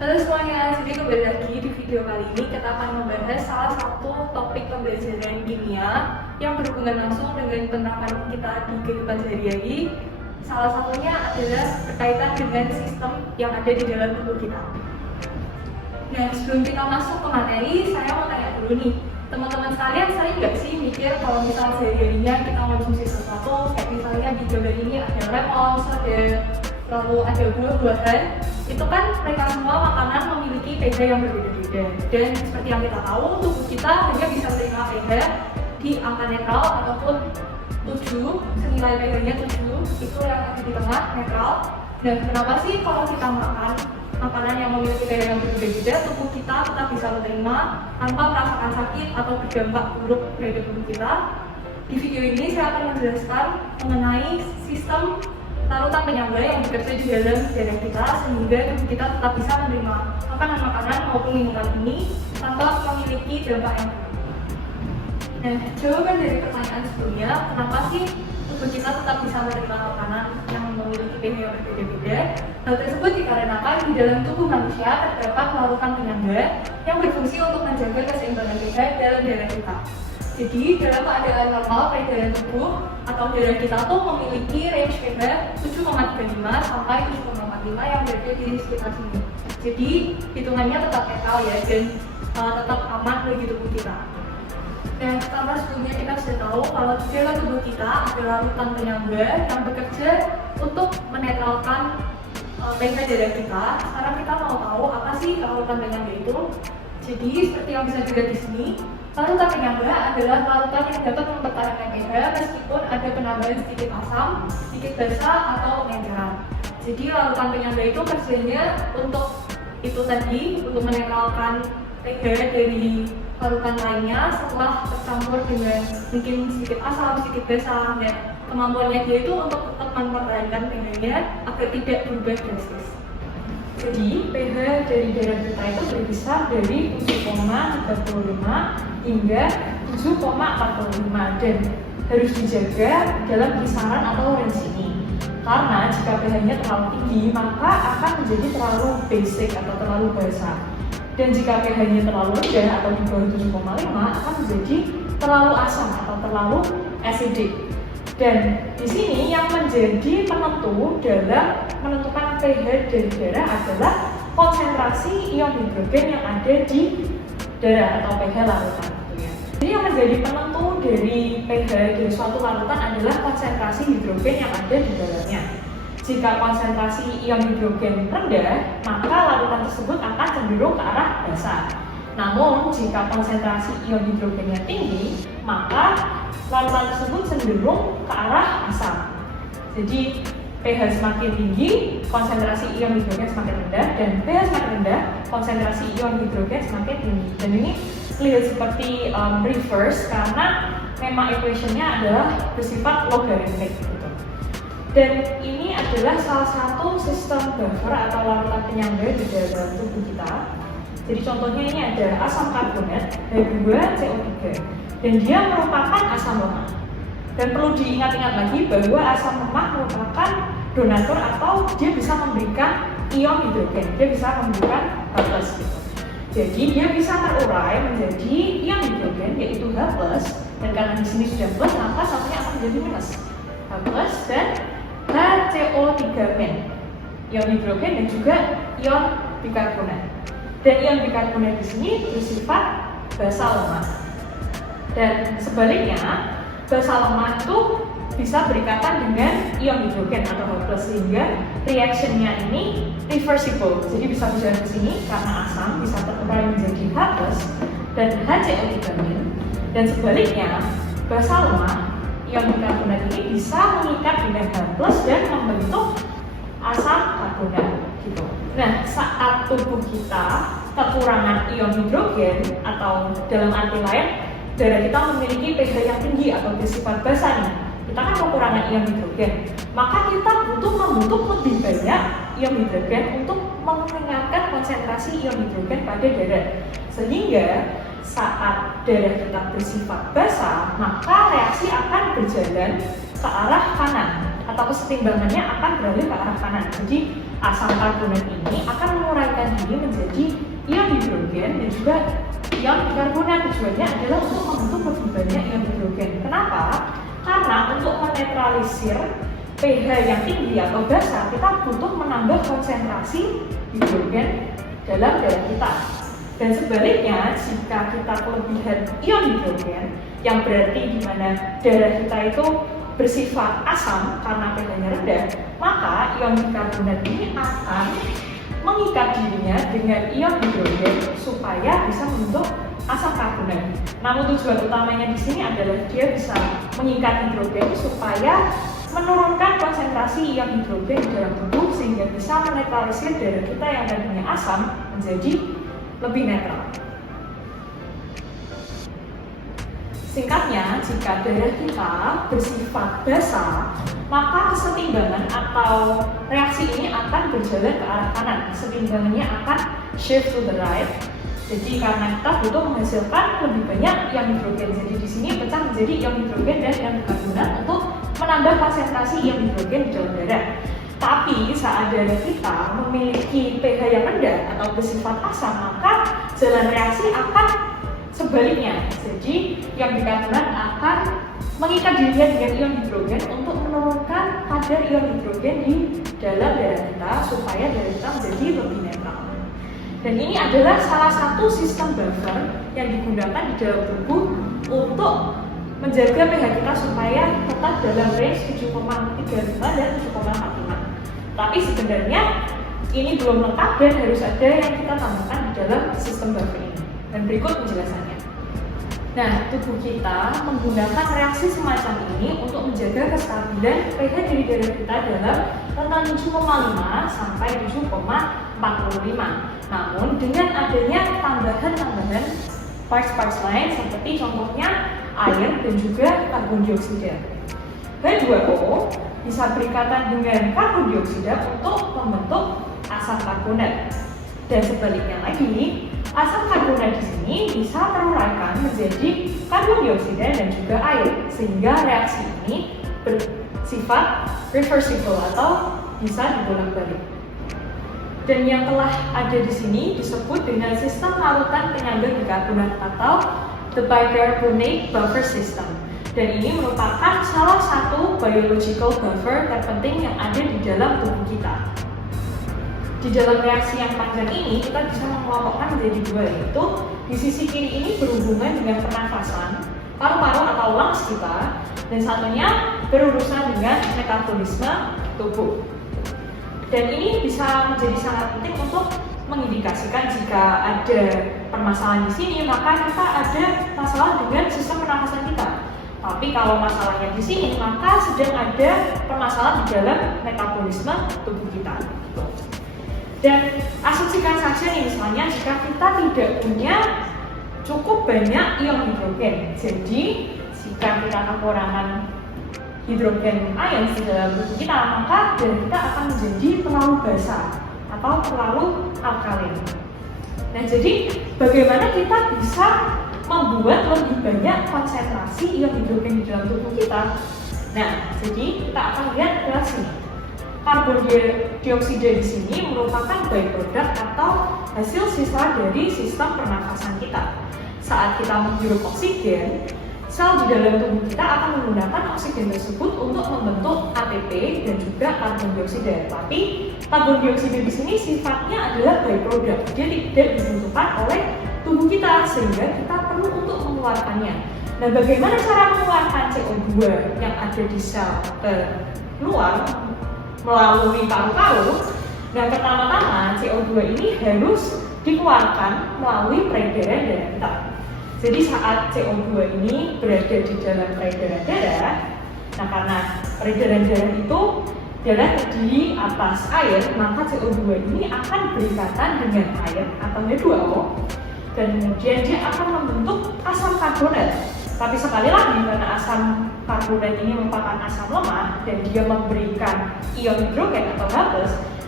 Halo semuanya, jadi kembali lagi di video kali ini kita akan membahas salah satu topik pembelajaran kimia yang berhubungan langsung dengan penerapan kita di kehidupan sehari-hari. Salah satunya adalah berkaitan dengan sistem yang ada di dalam tubuh kita. Nah, sebelum kita masuk ke materi, saya mau tanya dulu nih, teman-teman sekalian sering nggak sih mikir kalau misalnya sehari-harinya kita konsumsi sesuatu, kayak misalnya di gambar ini ada lemon, lalu ada buah-buahan, itu kan mereka semua makanan memiliki pH yang berbeda-beda. Dan seperti yang kita tahu, tubuh kita hanya bisa menerima pH di angka netral ataupun 7, senilai pH-nya 7, itu yang ada di tengah netral. Dan kenapa sih kalau kita makan makanan yang memiliki pH yang berbeda-beda, tubuh kita tetap bisa menerima tanpa merasakan sakit atau berdampak buruk terhadap tubuh kita? Di video ini saya akan menjelaskan mengenai sistem larutan penyangga yang bekerja di dalam darah kita sehingga tubuh kita tetap bisa menerima makanan-makanan maupun minuman ini tanpa memiliki dampak yang buruk. Nah, jawaban dari pertanyaan sebelumnya, kenapa sih tubuh kita tetap bisa menerima makanan yang memiliki pH yang berbeda-beda? Hal tersebut dikarenakan di dalam tubuh manusia terdapat larutan penyangga yang berfungsi untuk menjaga keseimbangan pH dalam darah kita. Jadi dalam keadaan normal peredaran tubuh atau darah kita tuh memiliki range pH 7,35 sampai 7,45 yang berada di sekitar sini. Jadi hitungannya tetap netral ya, dan tetap aman bagi tubuh kita. Dan tanpa sebelumnya kita sudah tahu kalau di dalam tubuh kita ada larutan penyangga yang bekerja untuk menetralkan pH darah kita. Sekarang kita mau tahu apa sih larutan penyangga itu. Jadi seperti yang bisa dilihat di sini, larutan penyangga adalah larutan yang dapat mempertahankan pH meskipun ada penambahan sedikit asam, sedikit basa atau mengencang. Jadi larutan penyangga itu kerjanya untuk itu tadi, untuk menetralkan pH dari larutan lainnya setelah tercampur dengan mungkin sedikit asam, sedikit basa, dan kemampuannya dia itu untuk tetap mempertahankan pH-nya agar tidak berubah drastis. Jadi pH dari darah kita itu berkisar dari 7,35 hingga 7,45 dan harus dijaga dalam kisaran atau range ini. Karena jika pH-nya terlalu tinggi maka akan menjadi terlalu basic atau terlalu basa. Dan jika pH-nya terlalu rendah atau di bawah 7,5 akan menjadi terlalu asam atau terlalu acidic. Dan di sini yang menjadi penentu dalam menentukan pH dari darah adalah konsentrasi ion hidrogen yang ada di darah atau pH larutan. Jadi yang menjadi penentu dari pH dari suatu larutan adalah konsentrasi hidrogen yang ada di dalamnya. Jika konsentrasi ion hidrogen rendah, maka larutan tersebut akan cenderung ke arah basa. Namun jika konsentrasi ion hidrogennya tinggi, maka larutan tersebut cenderung ke arah asam. Jadi pH semakin tinggi, konsentrasi ion hidrogen semakin rendah, dan pH semakin rendah, konsentrasi ion hidrogen semakin tinggi. Dan ini terlihat seperti reverse karena memang equation-nya adalah bersifat logarithmic gitu. Dan ini adalah salah satu sistem buffer atau larutan penyangga di dalam tubuh kita. Jadi contohnya ini ada asam karbonat H2CO3 dan dia merupakan asam lemah. Dan perlu diingat-ingat lagi bahwa asam lemah merupakan donatur atau dia bisa memberikan ion hidrogen, dia bisa memberikan H+. Gitu. Jadi dia bisa terurai menjadi ion hidrogen yaitu H+, dan karena di sini sudah plus maka satunya akan menjadi minus. H+ dan HCO3- ion hidrogen dan juga ion bikarbonat. Dan ion bikarbonat di sini bersifat basa lemah. Dan sebaliknya, basa lemah itu bisa berikatan dengan ion hidrogen atau H+ sehingga reaction-nya ini reversible. Jadi bisa berjalan ke sini karena asam bisa terurai menjadi H+ dan HCO3-. Dan sebaliknya, basa lemah, ion bikarbonat ini bisa mengikat dengan H+ dan membentuk asam karbonat gitu. Nah, saat tubuh kita kekurangan ion hidrogen atau dalam arti lain darah kita memiliki pH yang tinggi atau bersifat basa nih, kita kan kekurangan ion hidrogen, maka kita butuh membentuk lebih banyak ion hidrogen untuk meningkatkan konsentrasi ion hidrogen pada darah. Sehingga saat darah kita bersifat basa, maka reaksi akan berjalan ke arah kanan atau kesetimbangannya akan beralih ke arah kanan. Jadi asam karbonat ini akan menguraikan diri menjadi ion hidrogen dan juga ion bikarbonat. Tujuannya adalah untuk membentuk lebih banyak ion hidrogen. Kenapa? Karena untuk menetralisir pH yang tinggi atau basa, kita butuh menambah konsentrasi hidrogen dalam darah kita. Dan sebaliknya, jika kita kelebihan ion hidrogen, yang berarti di mana darah kita itu bersifat asam karena pH-nya rendah, maka ion bikarbonat ini akan mengikat dirinya dengan ion hidrogen supaya bisa membentuk asam karbonat. Namun tujuan utamanya di sini adalah dia bisa mengikat hidrogen supaya menurunkan konsentrasi ion hidrogen di dalam tubuh sehingga bisa menetralisir darah kita yang tadinya asam menjadi lebih netral. Singkatnya, jika darah kita bersifat basa, maka kesetimbangan atau reaksi ini akan berjalan ke arah kanan. Kesetimbangannya akan shift to the right. Jadi karena kita butuh menghasilkan lebih banyak ion hidrogen. Jadi di sini pecah menjadi ion hidrogen dan ion bikarbonat untuk menambah konsentrasi ion hidrogen di dalam darah. Tapi saat darah kita memiliki pH yang rendah atau bersifat asam, maka jalan reaksi akan sebaliknya. Jadi ion bikarbonat akan mengikat dirinya dengan ion hidrogen untuk menurunkan kadar ion hidrogen di dalam darah kita supaya darah kita menjadi lebih netral. Dan ini adalah salah satu sistem buffer yang digunakan di dalam tubuh untuk menjaga pH kita supaya tetap dalam range 7,35 dan 7,45. Tapi sebenarnya ini belum lengkap dan harus ada yang kita tambahkan di dalam sistem buffer ini. Dan berikut penjelasannya. Nah, tubuh kita menggunakan reaksi semacam ini untuk menjaga kestabilan pH dari darah kita dalam rentang 7,5 sampai 7,45. Namun dengan adanya tambahan-tambahan parts-parts lain seperti contohnya air dan juga karbon dioksida. H2O bisa berikatan dengan karbon dioksida untuk membentuk asam karbonat. Dan sebaliknya lagi, asam karbonat di sini bisa teruraikan menjadi karbon dioksida dan juga air, sehingga reaksi ini bersifat reversible atau bisa dibolak-balik. Dan yang telah ada di sini disebut dengan sistem larutan penyangga bikarbonat atau the bicarbonate buffer system. Dan ini merupakan salah satu biological buffer terpenting yang ada di dalam tubuh kita. Di dalam reaksi yang panjang ini, kita bisa mengelompokkan menjadi dua, yaitu di sisi kiri ini berhubungan dengan pernafasan, paru-paru atau lungs kita, dan satunya berurusan dengan metabolisme tubuh. Dan ini bisa menjadi sangat penting untuk mengindikasikan jika ada permasalahan di sini, maka kita ada masalah dengan sistem pernafasan kita. Tapi kalau masalahnya di sini, maka sedang ada permasalahan di dalam metabolisme tubuh kita. Dan asumsikan saja nih, misalnya jika kita tidak punya cukup banyak ion hidrogen, jadi jika kita kekurangan hidrogen ion di dalam tubuh kita, maka darah kita akan menjadi terlalu basah atau terlalu alkalin. Nah, jadi bagaimana kita bisa membuat lebih banyak konsentrasi ion hidrogen di dalam tubuh kita? Nah, jadi kita akan lihat ke sini. Karbon dioksida di sini merupakan byproduct atau hasil sisa dari sistem pernafasan kita. Saat kita menghirup oksigen, sel di dalam tubuh kita akan menggunakan oksigen tersebut untuk membentuk ATP dan juga karbon dioksida. Tapi karbon dioksida di sini sifatnya adalah byproduct, dia tidak dibutuhkan oleh tubuh kita sehingga kita perlu untuk mengeluarkannya. Nah, bagaimana cara mengeluarkan CO2 yang ada di sel keluar melalui paru-paru? Nah, pertama-tama CO2 ini harus dikeluarkan melalui peredaran darah kita. Jadi saat CO2 ini berada di dalam peredaran darah, nah karena peredaran darah itu darah terdiri atas air, maka CO2 ini akan berikatan dengan air atau H2O, dan kemudian dia akan membentuk asam karbonat. Tapi sekali lagi, karena asam karbonat ini merupakan asam lemah dan dia memberikan ion hidrogen atau H+,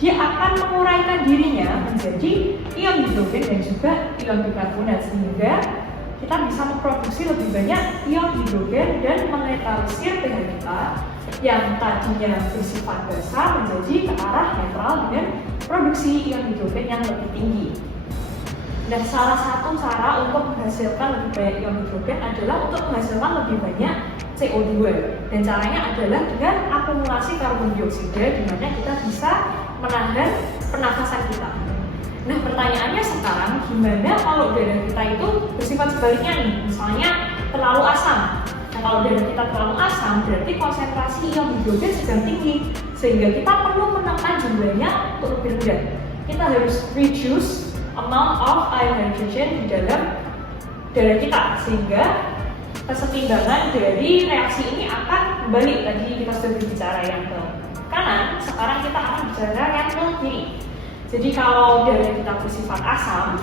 dia akan menguraikan dirinya menjadi ion hidrogen dan juga ion bikarbonat, sehingga kita bisa memproduksi lebih banyak ion hidrogen dan menetralisir pH kita yang tadinya bersifat basa menjadi ke arah netral dengan produksi ion hidrogen yang lebih tinggi. Dan salah satu cara untuk menghasilkan lebih banyak ion hidrogen adalah untuk menghasilkan lebih banyak CO2. Dan caranya adalah dengan akumulasi karbon dioksida, di mana kita bisa menahan pernafasan kita. Nah, pertanyaannya sekarang, gimana kalau darah kita itu bersifat sebaliknya nih? Misalnya terlalu asam. Nah, kalau darah kita terlalu asam, berarti konsentrasi ion hidrogen sedang tinggi, sehingga kita perlu menekan jumlahnya untuk lebih rendah. Kita harus reduce amount of ion hydrogen di dalam darah kita, sehingga kesetimbangan dari reaksi ini akan kembali. Tadi kita sudah berbicara yang ke kanan, sekarang kita akan bicara yang ke kiri. Jadi kalau darah kita bersifat asam,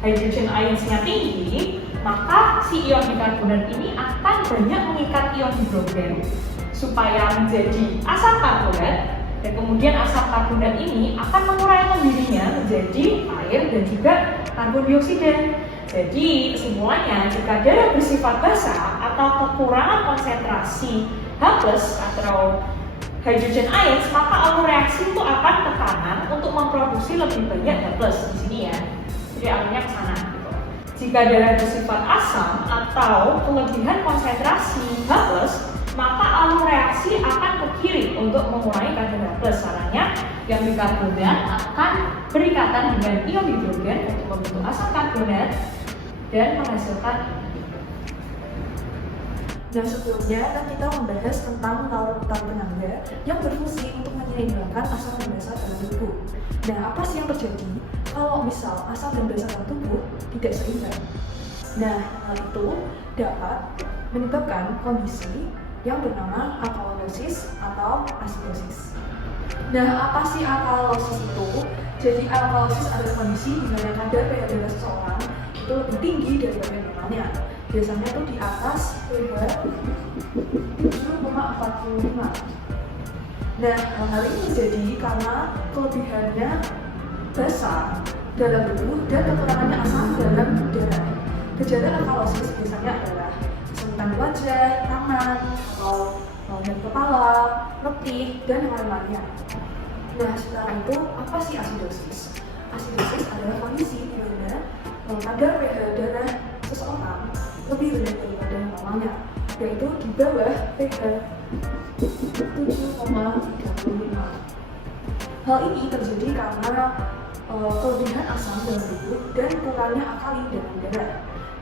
hydrogen ions-nya tinggi, maka si ion bikarbonat ini akan banyak mengikat ion hidrogen supaya menjadi asam karbonat, dan kemudian asam karbonat ini akan menguraikan dirinya menjadi air dan juga karbon dioksida. Jadi kesimpulannya, jika darah bersifat basa atau kekurangan konsentrasi H+ atau hydrogen ions, maka alur reaksi itu akan ke kanan untuk memproduksi lebih banyak H+ di sini ya. Jadi alurnya ke sana gitu. Jika darah bersifat asam atau kelebihan konsentrasi H+, maka alur reaksi akan ke kiri untuk mengurangi karbon H+. Caranya, yang bikarbonat akan berikatan dengan ion hidrogen untuk membentuk asam karbonat dan menghasilkan. Nah, sebelumnya kan kita membahas tentang larutan tenaga yang berfungsi untuk menyeimbangkan asam dan basa dalam tubuh. Nah, apa sih yang terjadi kalau misal asam dan basa dalam tubuh tidak seimbang? Nah, hal itu dapat menyebabkan kondisi yang bernama alkalosis atau asidosis. Nah, apa sih alkalosis itu? Jadi alkalosis adalah kondisi di mana kadar pH darah seseorang itu lebih tinggi daripada normalnya. Biasanya itu di atas pH 7,45. Nah, hal ini terjadi karena kelebihannya basa dalam tubuh dan kekurangannya asam dalam darah. Gejala alkalosis biasanya adalah kesulitan wajah, tangan, atau nyeri kepala, letih, dan yang lain-lainnya. Nah, setelah itu apa sih asidosis? Asidosis adalah kondisi di mana kadar pH darah seseorang lebih rendah daripada normalnya, yaitu di bawah pH 7,35. Hal ini terjadi karena kelebihan asam dalam tubuh dan kurangnya alkali dalam darah.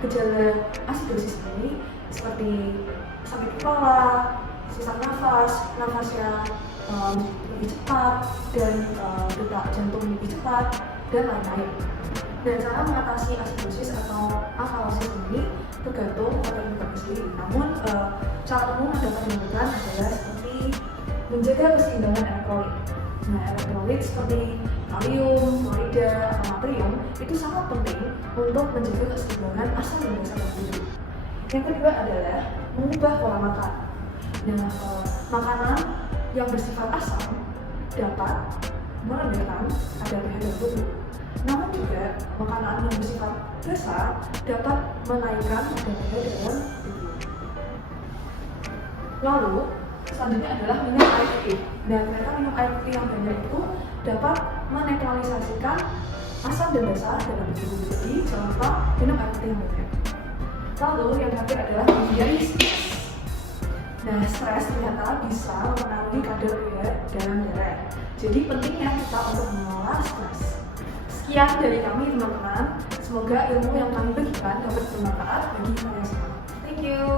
Gejala asidosis ini seperti sakit kepala, sesak nafas, nafasnya lebih cepat, dan detak jantung lebih cepat, dan lain-lain. Dan cara mengatasi asidosis atau alkalosis ini tergantung pada penyebabnya sendiri. Namun cara umum yang dapat dilakukan adalah seperti menjaga keseimbangan elektrolit. Nah, elektrolit seperti kalium, klorida, atau natrium itu sangat penting untuk menjaga keseimbangan asam dan basa dalam tubuh. Yang kedua adalah mengubah pola makan. Nah, makanan yang bersifat asam dapat merendahkan kadar pH dalam tubuh. Namun juga makanan yang bersifat basa dapat menaikkan kadar pH dalam tubuh. Lalu selanjutnya adalah minum air putih. Dan ternyata minum air putih yang banyak itu dapat menetralisasikan asam dan basa dalam tubuh. Jadi jangan lupa minum air putih yang banyak. Lalu yang terakhir adalah menghindari stres. Nah, stres ternyata bisa mempengaruhi kadar pH dalam darah. Jadi pentingnya kita untuk mengelola stres. Sekian dari kami teman-teman. Semoga ilmu yang kami bagikan dapat bermanfaat bagi kalian semua. Thank you.